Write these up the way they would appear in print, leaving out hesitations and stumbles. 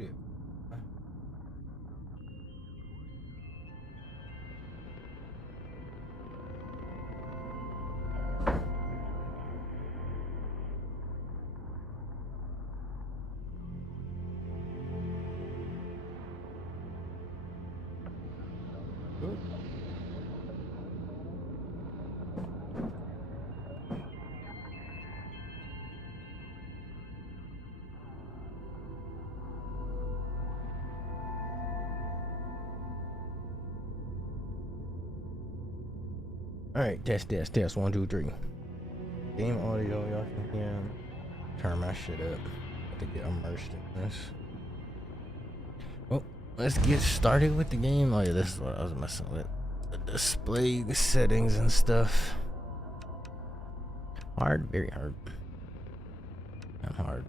Video. Good. All right, test. 1, 2, 3. Game audio, y'all can hear. Turn my shit up to get immersed in this. Well, let's get started with the game. Oh yeah, this is what I was messing with. The display settings and stuff. Hard, very hard. Not hard.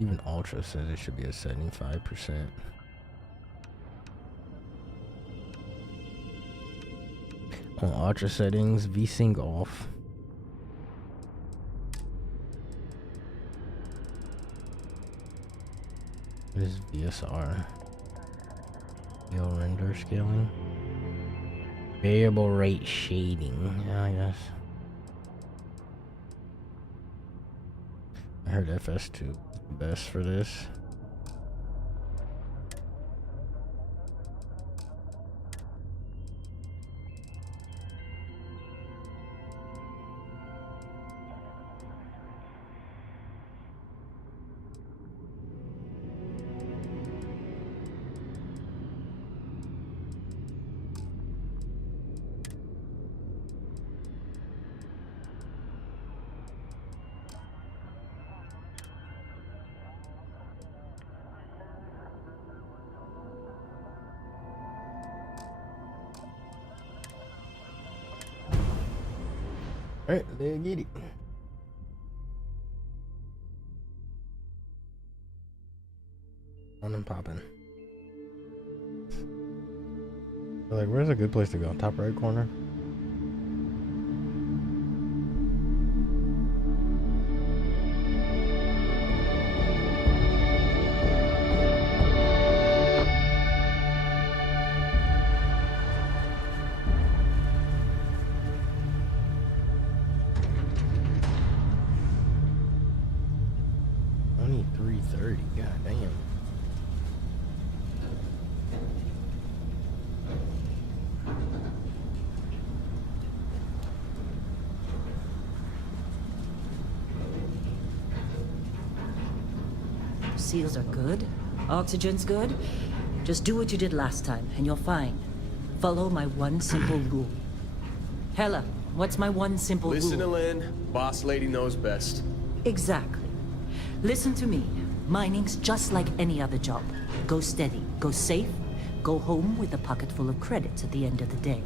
Even Ultra says it should be at 75%. On Ultra settings, VSync off. What is VSR? Scale render scaling. Variable rate shading, yeah, I guess. I heard FS2 is the best for this. Alright, let's get it. On and popping. Like, where's a good place to go? Top right corner? Only 3:30, god damn. Seals are good. Oxygen's good. Just do what you did last time, and you're fine. Follow my one simple rule. Hella, what's my one simple rule? Listen to Lynn. Boss lady knows best. Exactly. Listen to me. Mining's just like any other job. Go steady, go safe, go home with a pocket full of credits at the end of the day.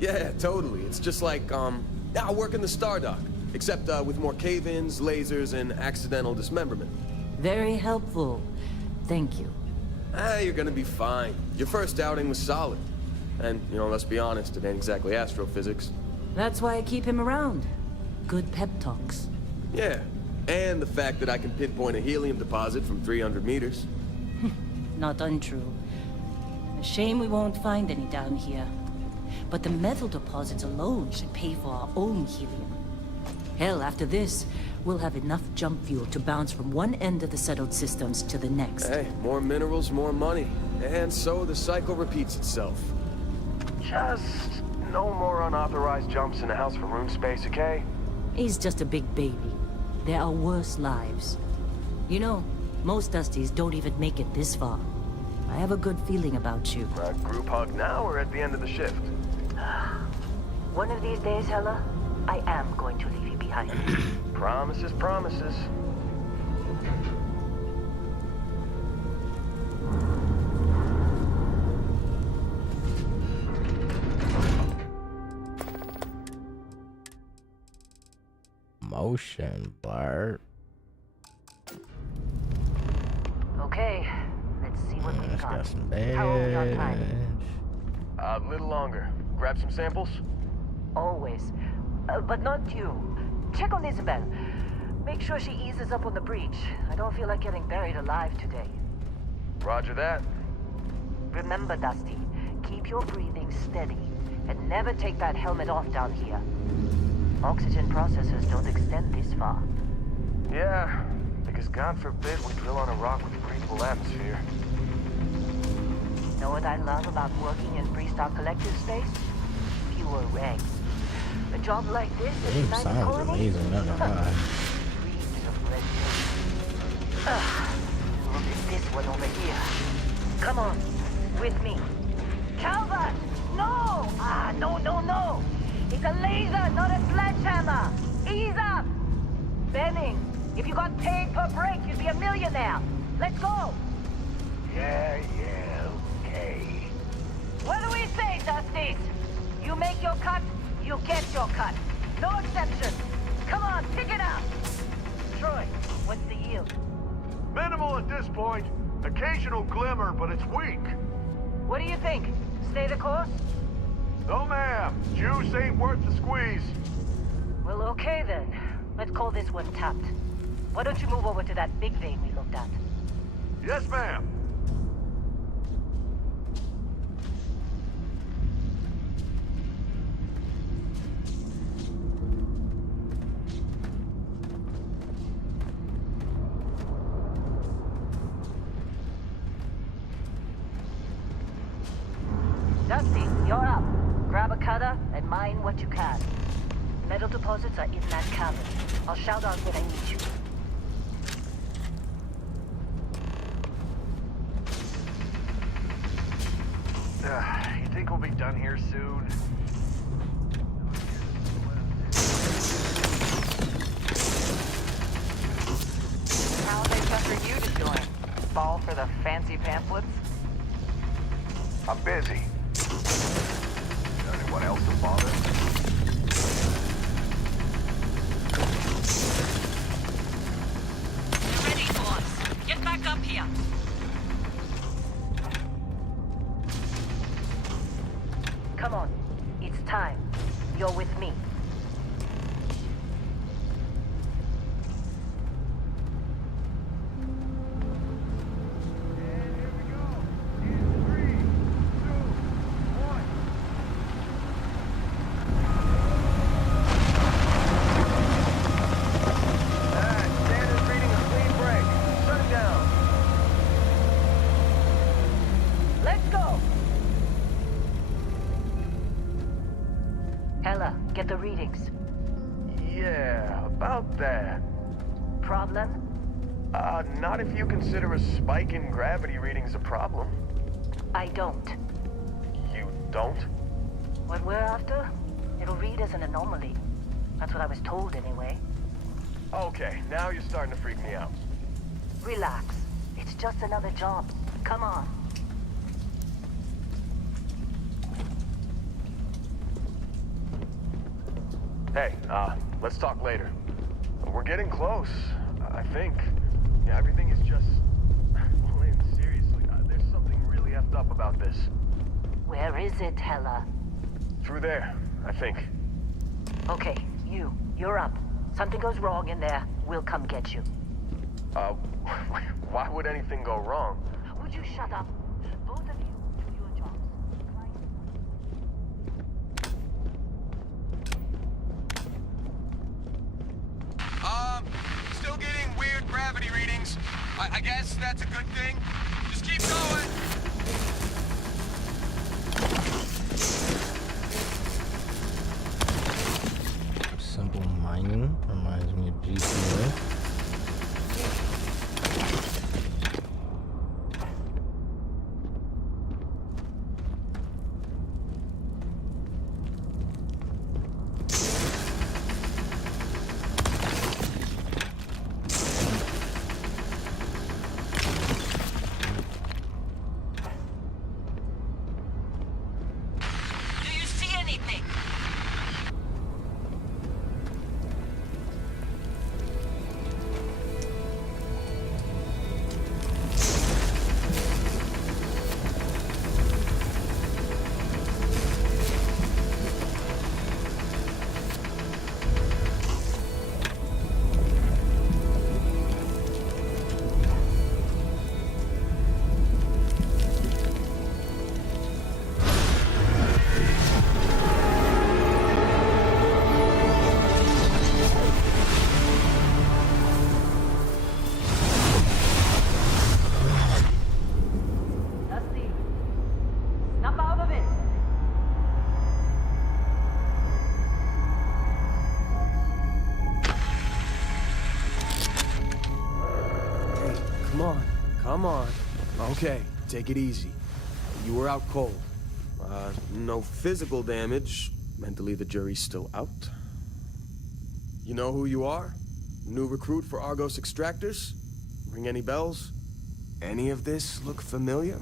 Yeah, totally. It's just like, I work in the Stardock. Except, with more cave-ins, lasers, and accidental dismemberment. Very helpful. Thank you. You're gonna be fine. Your first outing was solid. And, you know, let's be honest, it ain't exactly astrophysics. That's why I keep him around. Good pep talks. Yeah, and the fact that I can pinpoint a helium deposit from 300 meters. Not untrue. A shame we won't find any down here. But the metal deposits alone should pay for our own helium. Hell, after this, we'll have enough jump fuel to bounce from one end of the settled systems to the next. Hey, more minerals, more money. And so the cycle repeats itself. Just no more unauthorized jumps in the house for room space, okay? He's just a big baby. There are worse lives. You know, most Dusties don't even make it this far. I have a good feeling about you. Group hug now or at the end of the shift? One of these days, Hella, I am going to leave you behind. Promises, promises. motion blur. Okay, let's see what we've It's got. got some How are we on time? badge. A little longer. Grab some samples? Always. But not you. Check on Isabel. Make sure she eases up on the breach. I don't feel like getting buried alive today. Roger that. Remember, Dusty, keep your breathing steady. And never take that helmet off down here. Oxygen processors don't extend this far. Yeah, because God forbid we drill on a rock with breathable atmosphere. Know what I love about working in Freestar Collective space? Fewer regs. A job like this is Game a nice sounds colony. amazing, not gonna lie. Reams of red tape. Look at this one over here. Come on, with me. Calvert! No! No. It's a laser, not a sledgehammer. Ease up. Benning, if you got paid per break, you'd be a millionaire. Let's go. Yeah, okay. What do we say, Dusties? You make your cut, you get your cut. No exception. Come on, pick it up. Troy, what's the yield? Minimal at this point. Occasional glimmer, but it's weak. What do you think? Stay the course? No, ma'am. Juice ain't worth the squeeze. Well, okay then. Let's call this one tapped. Why don't you move over to that big vein we looked at? Yes, ma'am. Dusty, you're up. Grab a cutter and mine what you can. Metal deposits are in that cavern. I'll shout out when I need you. You think we'll be done here soon? How they pressured you to join? Fall for the fancy pamphlets? I'm busy. Anyone else to bother? They're ready for us. Get back up here. Come on. It's time. You're with me. Standard reading a clean break. Shut it down. Let's go! Ella, get the readings. Yeah, about that. Problem? Not if you consider a spike in gravity readings a problem. I don't. You don't? What we're after? It'll read as an anomaly. That's what I was told anyway. Okay, now you're starting to freak me out. Relax. It's just another job. Come on. Hey, let's talk later. We're getting close, I think. Yeah, everything is just... Lynn, seriously, there's something really effed up about this. Where is it, Hella? Through there, I think. Okay, you're up. Something goes wrong in there, we'll come get you. Why would anything go wrong? Would you shut up? Both of you, do your jobs. Still getting weird gravity readings. I guess that's a good thing. Just keep going. Simple mining reminds me of GTA. Do you see anything? Come on. Okay, take it easy. You were out cold. No physical damage. Mentally, the jury's still out. You know who you are? New recruit for Argos Extractors? Ring any bells? Any of this look familiar?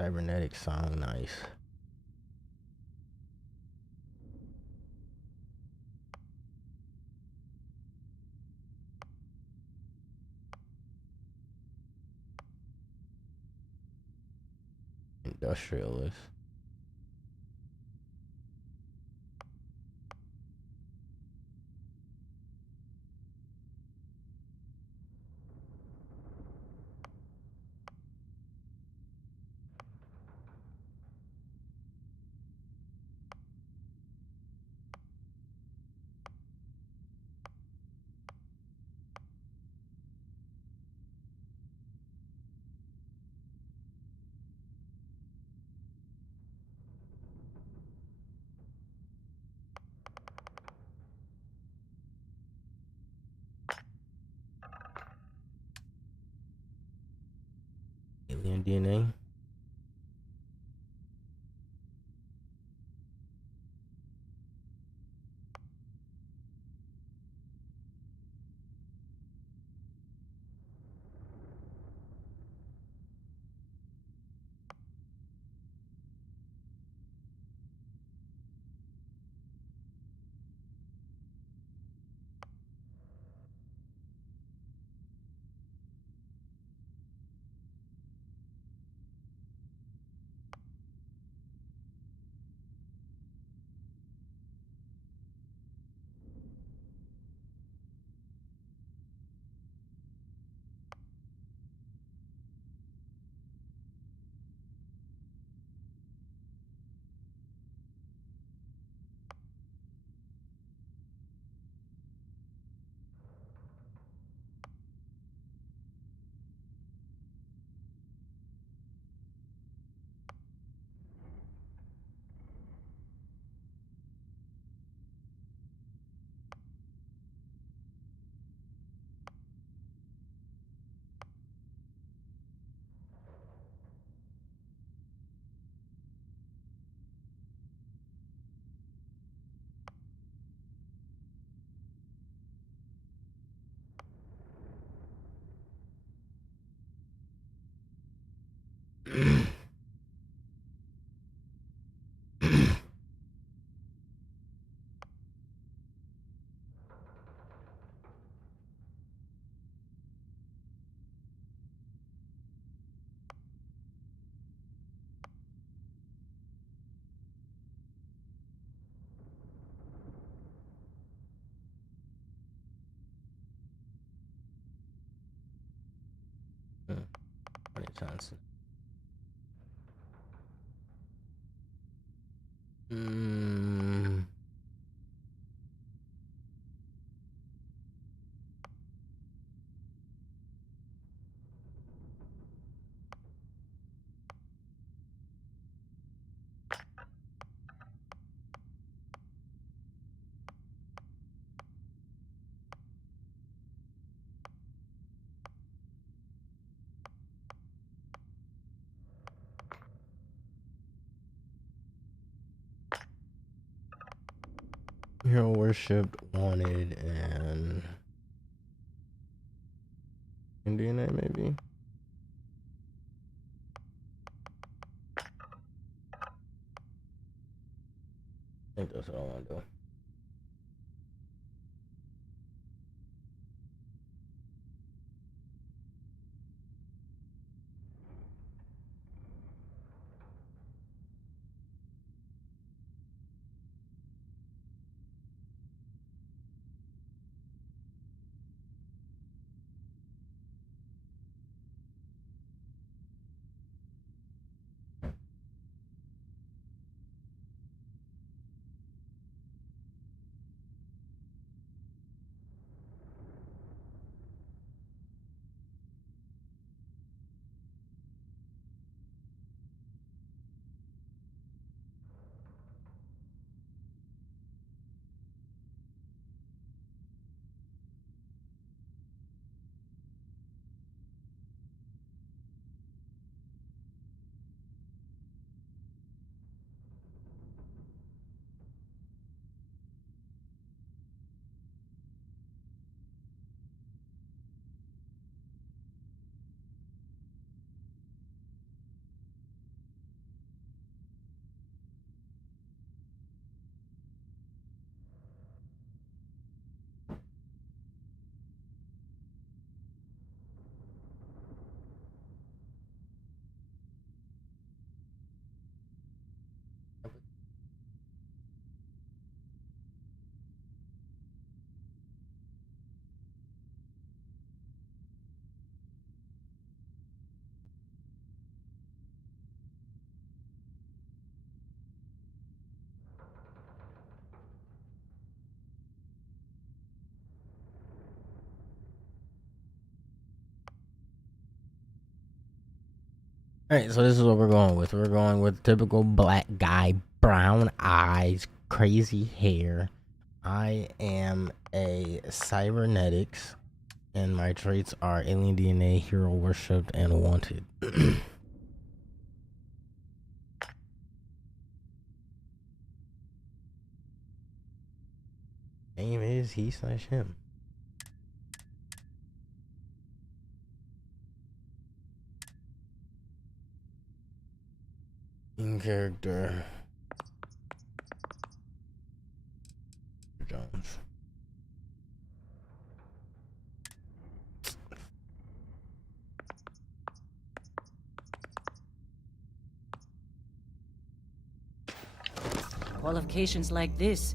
Cybernetic sound nice. Industrialist. Alien DNA. intense. Hmm. Hero worshipped, wanted, and DNA maybe. I think that's what I want to do. All right, so this is what we're going with. We're going with typical black guy, brown eyes, crazy hair. I am a cybernetics, and my traits are alien DNA, hero worshipped, and wanted. Name is he/him. In character Jones. Qualifications like this,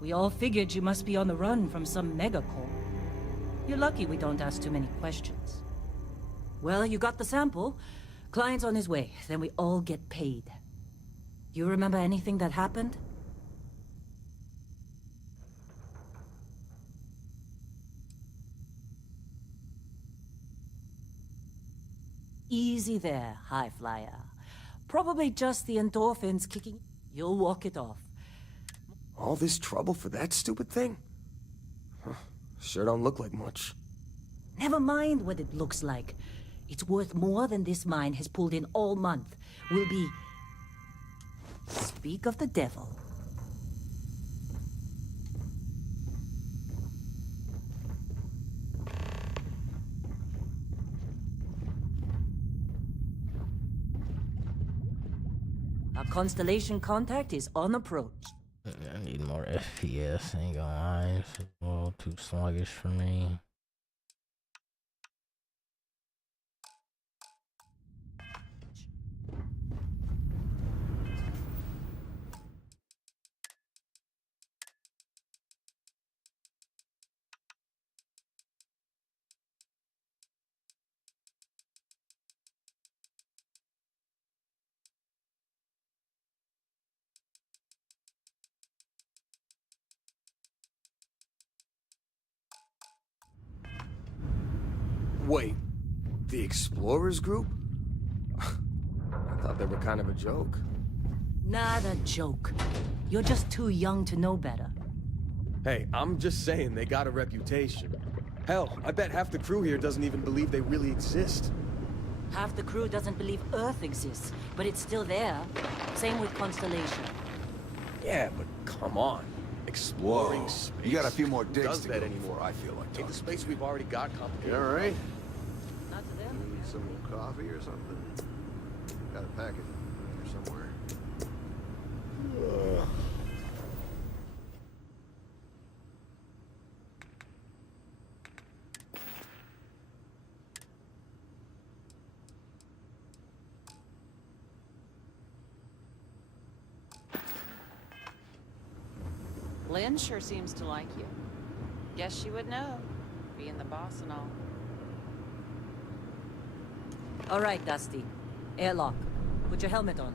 we all figured you must be on the run from some megacorp. You're lucky we don't ask too many questions. Well, you got the sample. Client's on his way, then we all get paid. You remember anything that happened? Easy there, high flyer. Probably just the endorphins kicking. You'll walk it off. All this trouble for that stupid thing? Huh. Sure don't look like much. Never mind what it looks like. It's worth more than this mine has pulled in all month. We'll be... Speak of the devil. Our constellation contact is on approach. I need more FPS, ain't gonna lie. It's a little too sluggish for me. Wait, the Explorers group? I thought they were kind of a joke. Not a joke. You're just too young to know better. Hey, I'm just saying they got a reputation. Hell, I bet half the crew here doesn't even believe they really exist. Half the crew doesn't believe Earth exists, but it's still there. Same with Constellation. Yeah, but come on. Exploring Whoa. space. You got a few more Who digs does to that go anymore? before I feel like Ain't talking. the space we've already got complicated. You alright? Not to them. Need some coffee or something? Got a packet here somewhere. Lynn sure seems to like you. Guess she would know, being the boss and all. All right, Dusty. Airlock. Put your helmet on.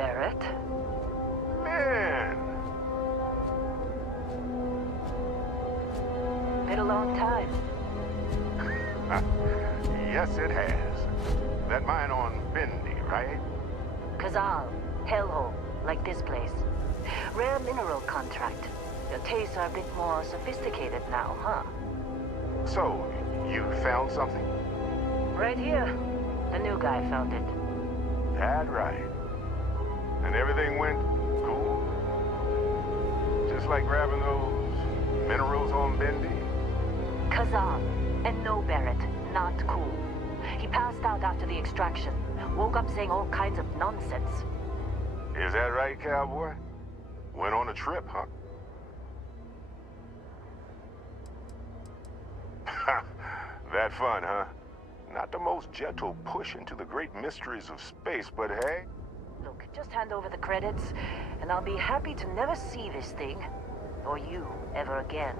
Barrett? Man! Been a long time. Yes, it has. That mine on Bendy, right? Kazal, hellhole, like this place. Rare mineral contract. Your tastes are a bit more sophisticated now, huh? So, you found something? Right here. The new guy found it. That right. And everything went cool? Just like grabbing those minerals on Bendy? Kazal, and no Barrett, not cool. He passed out after the extraction. Woke up saying all kinds of nonsense. Is that right, cowboy? Went on a trip, huh? That fun, huh? Not the most gentle push into the great mysteries of space, but hey... Look, just hand over the credits, and I'll be happy to never see this thing, or you, ever again.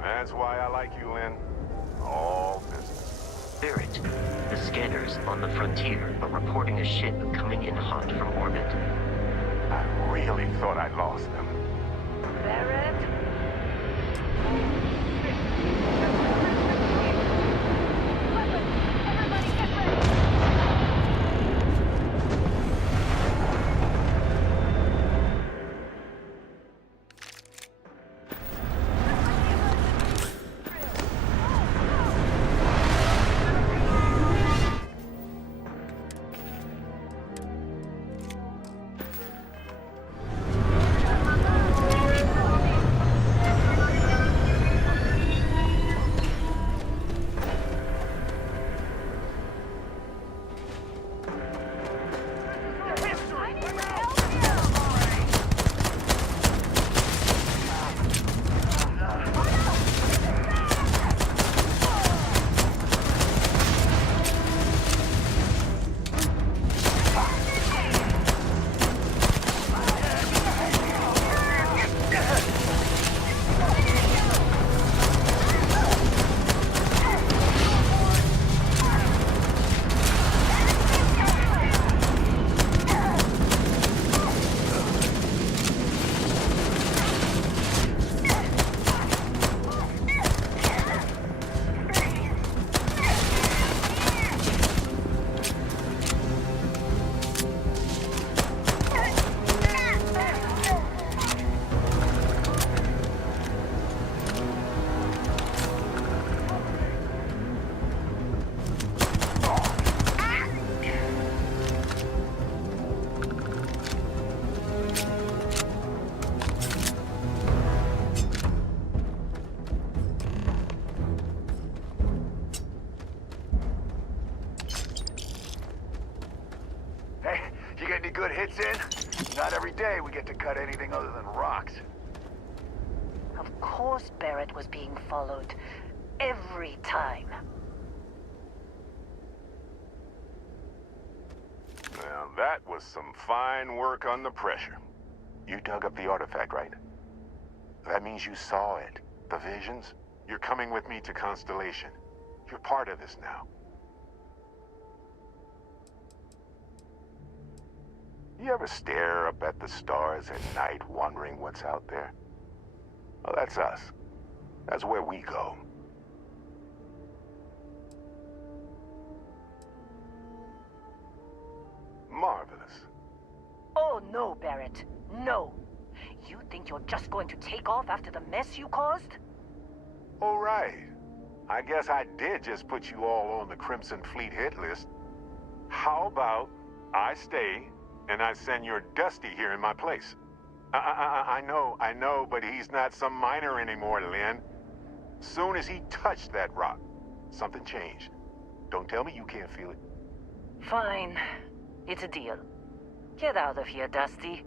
That's why I like you, Lynn. All business. Barrett, the scanners on the frontier are reporting a ship coming in hot from orbit. I really thought I lost them. Barrett? hits in. Not every day we get to cut anything other than rocks. Of course Barrett was being followed. Every time. Now, that was some fine work under pressure. You dug up the artifact, right? That means you saw it. The visions? You're coming with me to Constellation. You're part of this now. You ever stare up at the stars at night wondering what's out there? Well, that's us. That's where we go. Marvelous. Oh no, Barrett. No. You think you're just going to take off after the mess you caused? All right. I guess I did just put you all on the Crimson Fleet hit list. How about I stay and I send your Dusty here in my place? I know, but he's not some miner anymore, Lynn. Soon as he touched that rock, something changed. Don't tell me you can't feel it. Fine. It's a deal. Get out of here, Dusty.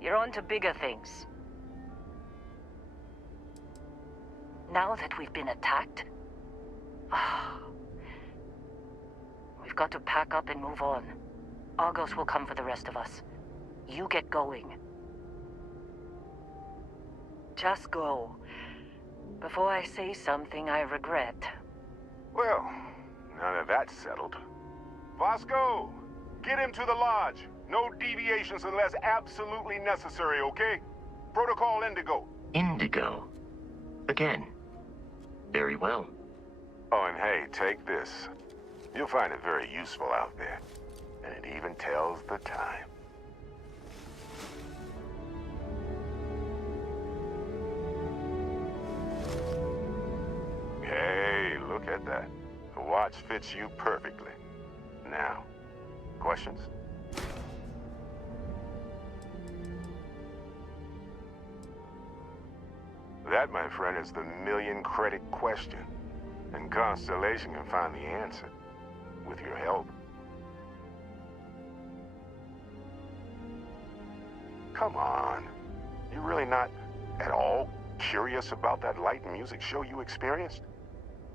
You're on to bigger things. Now that we've been attacked, we've got to pack up and move on. Argos will come for the rest of us. You get going. Just go. Before I say something I regret. Well, now that that's settled. Vasco, get him to the lodge. No deviations unless absolutely necessary, okay? Protocol Indigo. Indigo. Again. Very well. Oh, and hey, take this. You'll find it very useful out there. And it even tells the time. Hey, look at that. The watch fits you perfectly. Now, questions? That, my friend, is the million-credit question. And Constellation can find the answer. With your help. Come on. You're really not at all curious about that light and music show you experienced?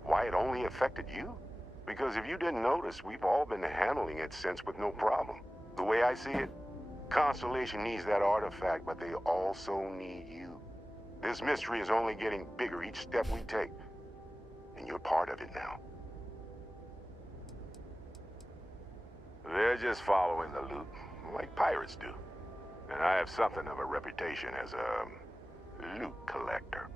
Why it only affected you? Because if you didn't notice, we've all been handling it since with no problem. The way I see it, Constellation needs that artifact, but they also need you. This mystery is only getting bigger each step we take. And you're part of it now. They're just following the loot, like pirates do. And I have something of a reputation as a loot collector.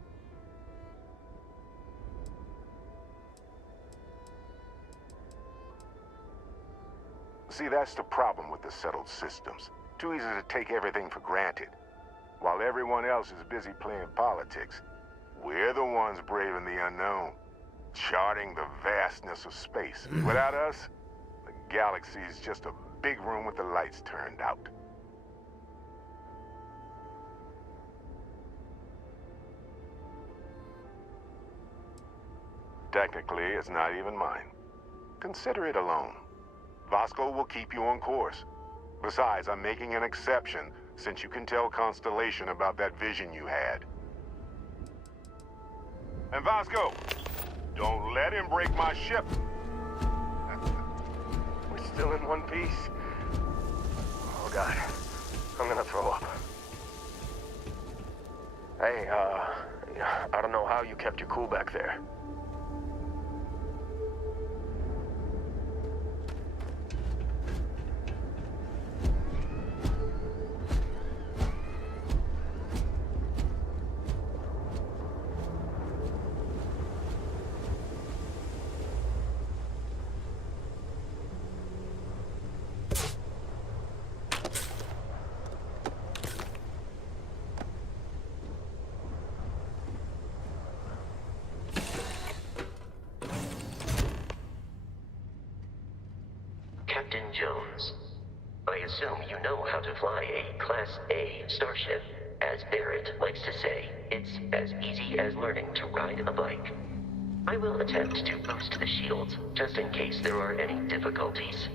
See, that's the problem with the settled systems. Too easy to take everything for granted. While everyone else is busy playing politics, we're the ones braving the unknown, charting the vastness of space. Without us, the galaxy is just a big room with the lights turned out. Technically, it's not even mine. Consider it alone. Vasco will keep you on course. Besides, I'm making an exception since you can tell Constellation about that vision you had. And Vasco, don't let him break my ship. We're still in one piece. Oh God, I'm gonna throw up. Hey, I don't know how you kept your cool back there. Captain Jones, I assume you know how to fly a Class A starship. As Barrett likes to say, it's as easy as learning to ride a bike. I will attempt to boost the shields, just in case there are any difficulties.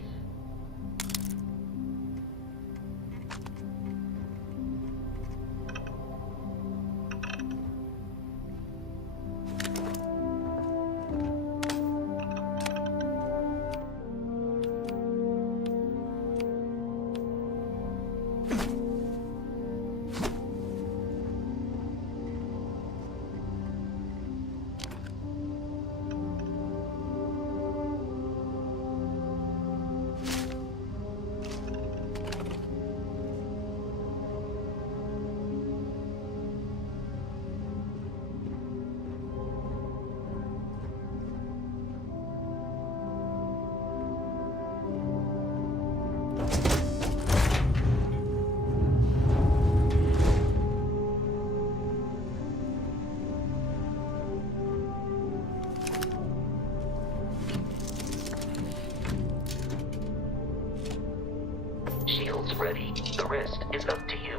The rest is up to you.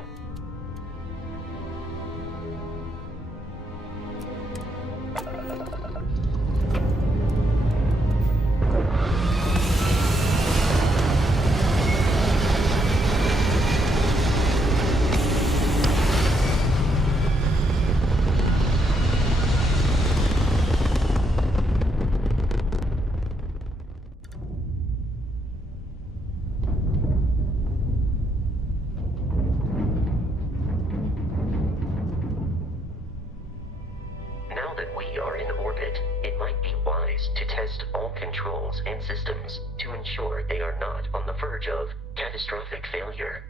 Now that we are in orbit, it might be wise to test all controls and systems to ensure they are not on the verge of catastrophic failure.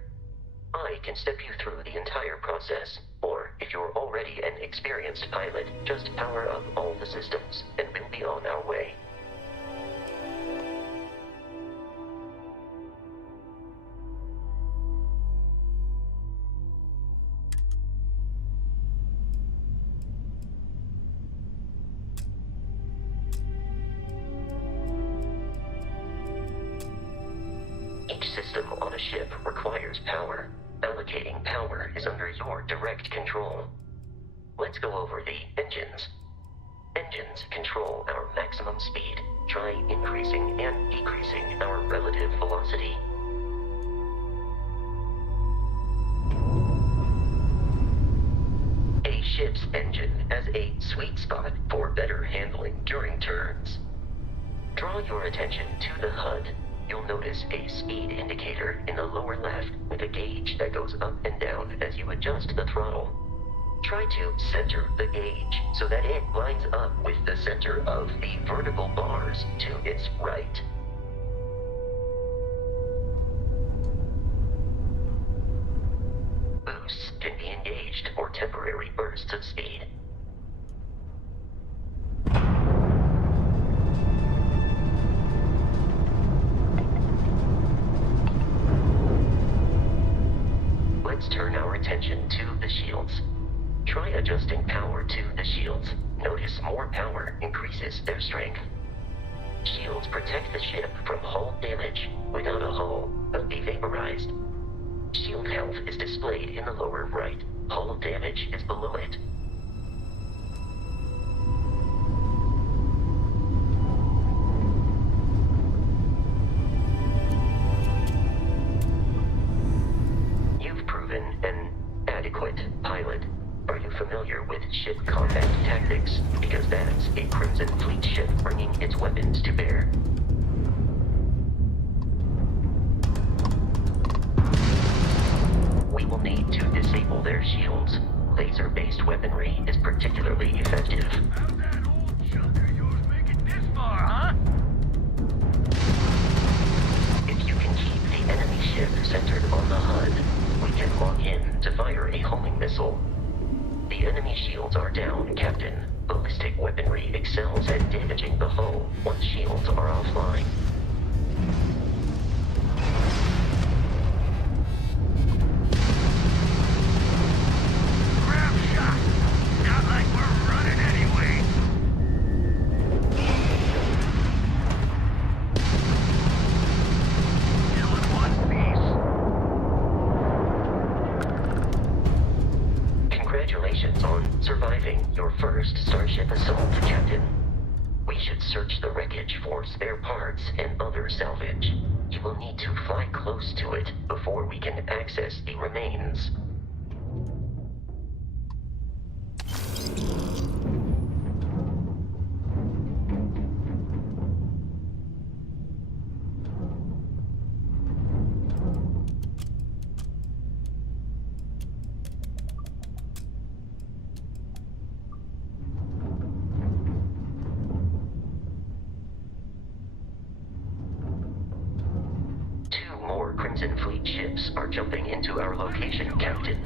I can step you through the entire process, or if you're already an experienced pilot, just power up all the systems and we'll be on our way. Each system on a ship requires power. Allocating power is under your direct control. Let's go over the engines. Engines control our maximum speed. Try increasing and decreasing our relative velocity. A ship's engine has a sweet spot for better handling during turns. Draw your attention to the HUD. You'll notice a speed indicator in the lower left with a gauge that goes up and down as you adjust the throttle. Try to center the gauge so that it lines up with the center of the vertical bars to its right. Boosts can be engaged for temporary bursts of speed. Let's turn our attention to the shields. Try adjusting power to the shields. Notice more power increases their strength. Shields protect the ship from hull damage. Without a hull, they'll be vaporized. Shield health is displayed in the lower right. Hull damage is below it. An adequate pilot. Are you familiar with ship combat tactics? Because that's a Crimson Fleet ship bringing its weapons to bear. We will need to disable their shields. Laser-based weaponry is particularly effective. How's that old junk of yours make it this far, huh? If you can keep the enemy ship centered on the HUD, we can lock in to fire a homing missile. The enemy shields are down, Captain. Ballistic weaponry excels at damaging the hull once shields are offline. Grab shot! Not like we're running anyway! Still in one piece. Congratulations on surviving your first Starship assault, Captain. We should search the wreckage for spare parts and other salvage. You will need to fly close to it before we can access the remains. Crimson Fleet ships are jumping into our location, Captain.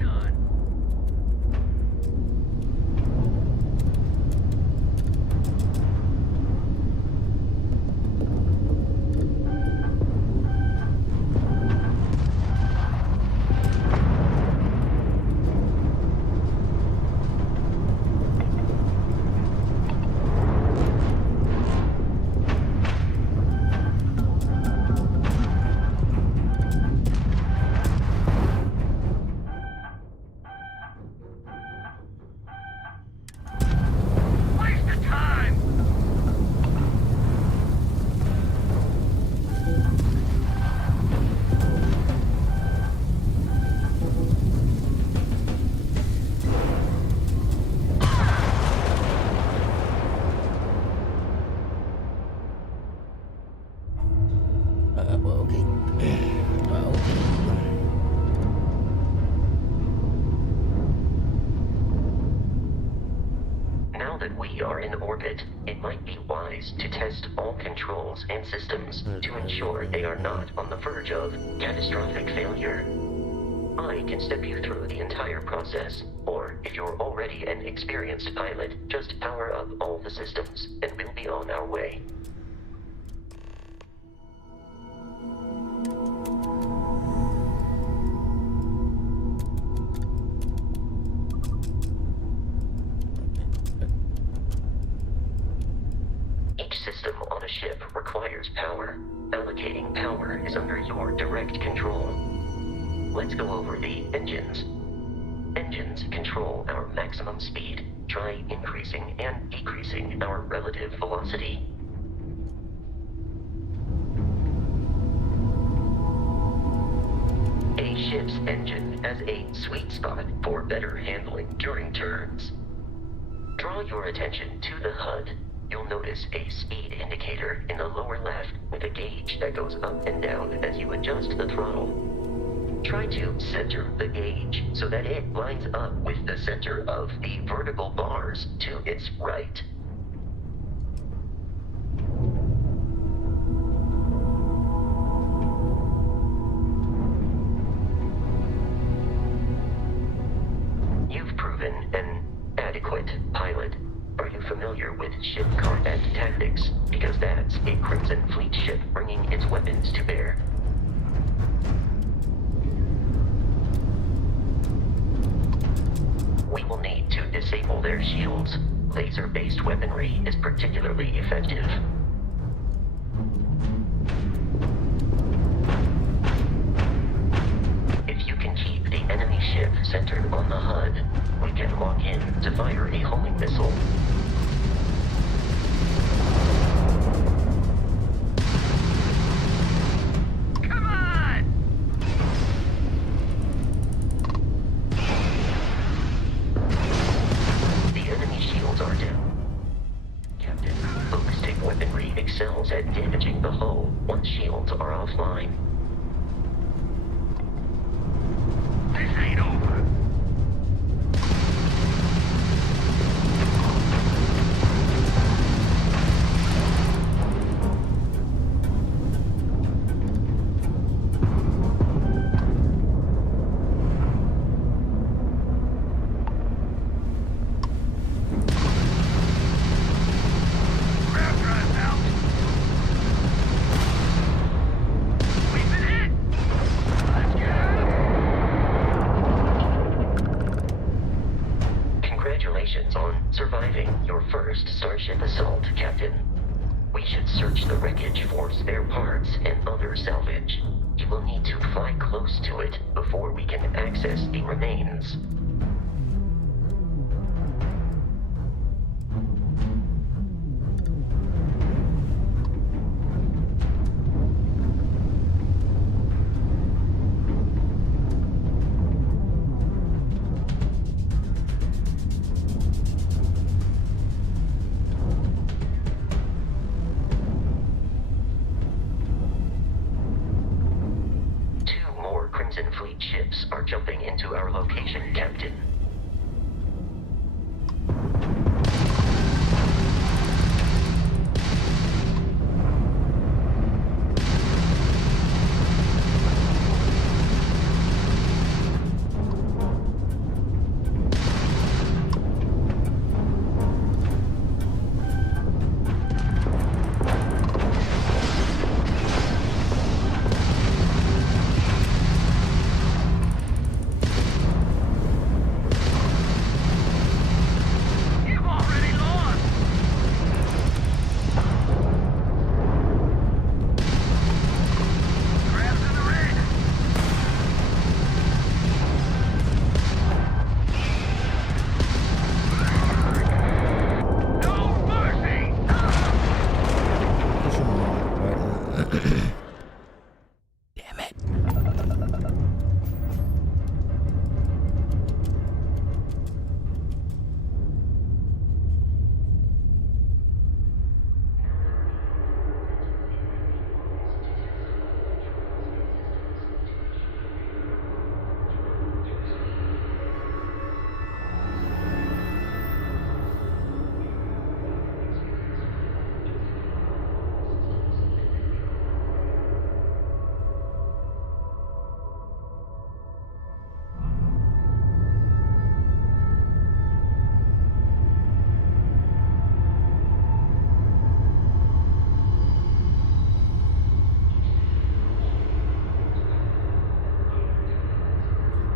that we are in orbit, it might be wise to test all controls and systems to ensure they are not on the verge of catastrophic failure. I can step you through the entire process, or if you're already an experienced pilot, just power up all the systems, and we'll be on our way. Each system on a ship requires power. Allocating power is under your direct control. Let's go over the engines. Engines control our maximum speed. Try increasing and decreasing our relative velocity. A ship's engine has a sweet spot for better handling during turns. Draw your attention to the HUD. You'll notice a speed indicator in the lower left with a gauge that goes up and down as you adjust the throttle. Try to center the gauge so that it lines up with the center of the vertical bars to its right. You've proven an adequate pilot. Are you familiar with ship combat tactics? Because that's a Crimson Fleet ship bringing its weapons to bear. We will need to disable their shields. Laser-based weaponry is particularly effective. If you can keep the enemy ship centered on the HUD, we can lock in to fire a homing missile. Come on! The enemy shields are down. Captain, ballistic weaponry excels at damaging the hull once shields are offline. This ain't over. Ground drive out. We've been hit. Let's get out of here. Congratulations on surviving your first Starship assault, Captain. We should search the wreckage for spare parts and other salvage. You will need to fly close to it before we can access the remains. Two more Crimson Fleet ships are jumping into our location, Captain.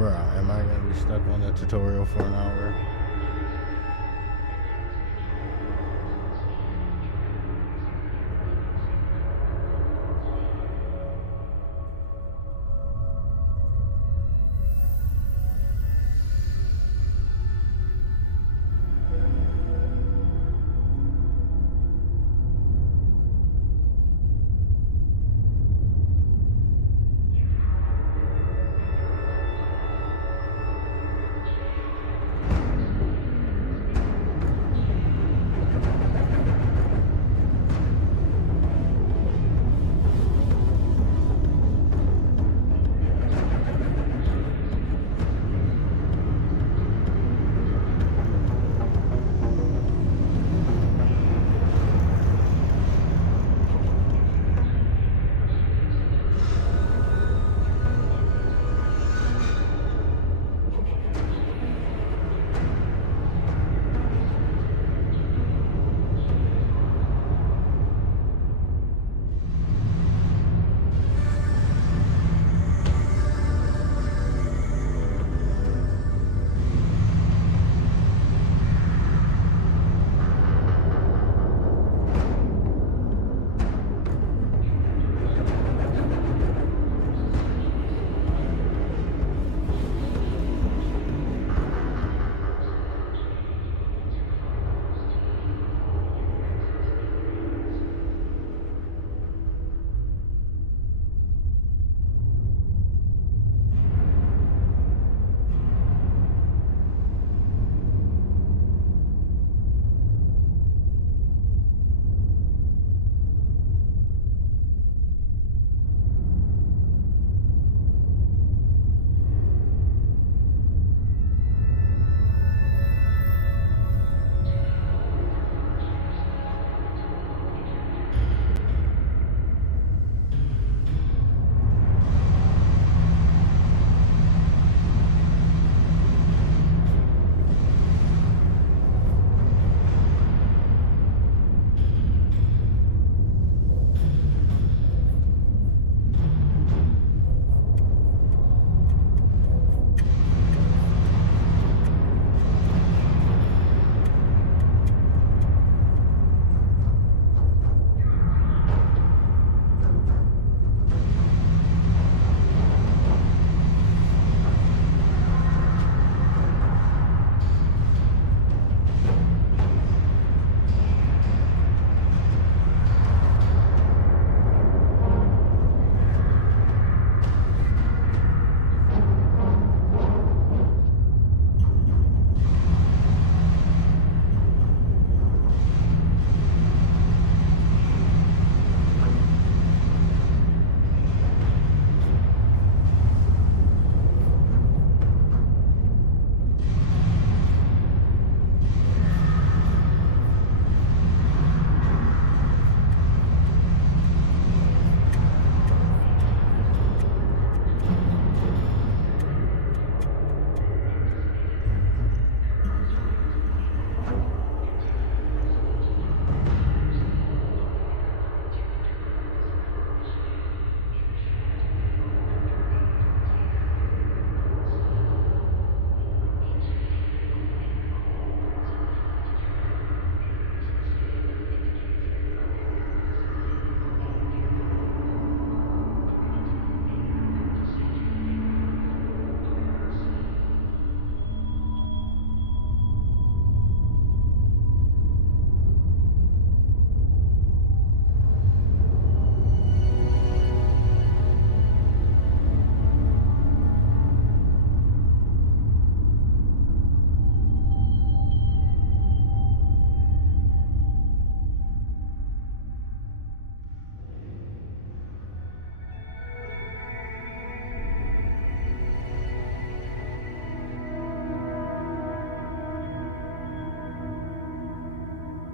Bruh, am I gonna be stuck on the tutorial for an hour?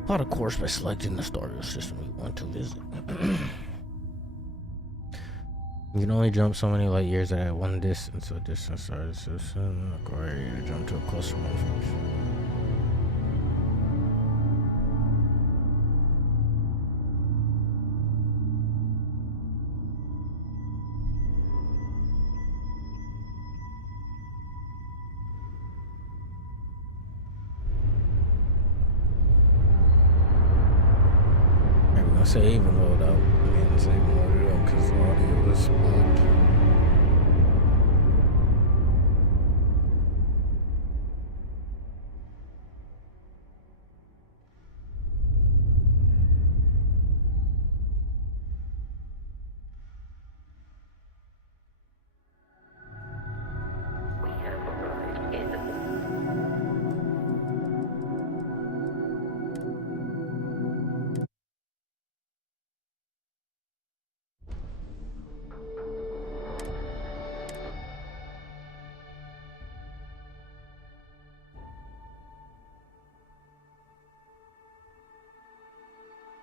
Plot a course by selecting the Starfield system you want to visit. You can only jump so many light years at one distance, so distance starts to require you to jump to a closer one first. save and load up. I mean, save and load it up because the audio was bugged. We have arrived in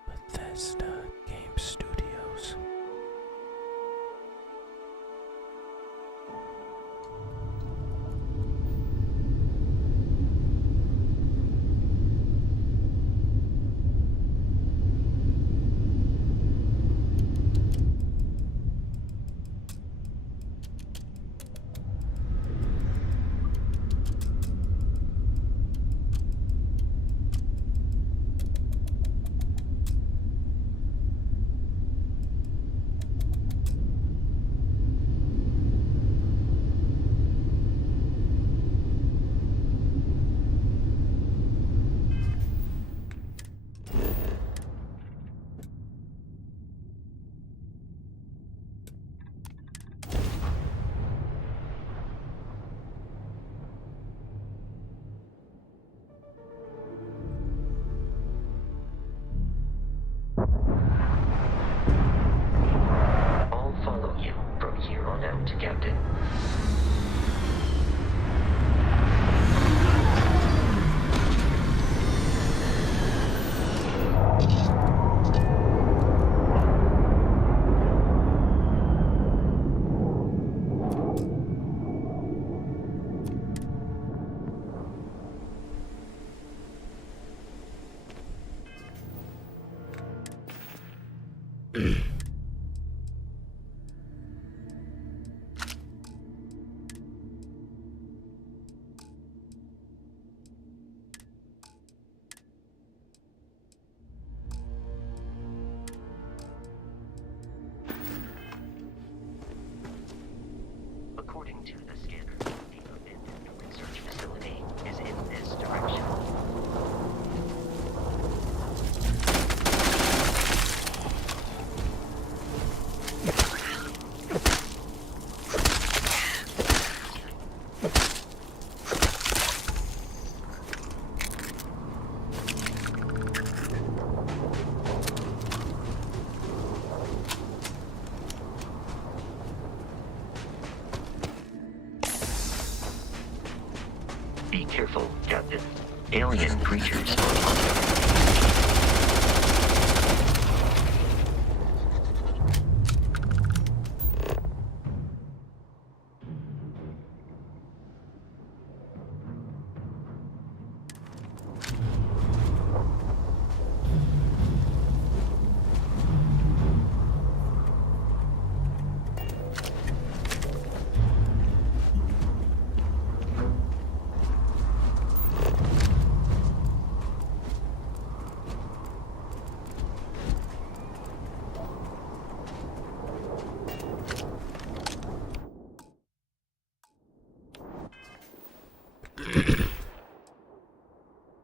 Bethesda Game Studios. I'll follow you from here on out, Captain. According to the scanner, the abandoned research facility is in this direction. Be careful, Captain. Alien creatures are on the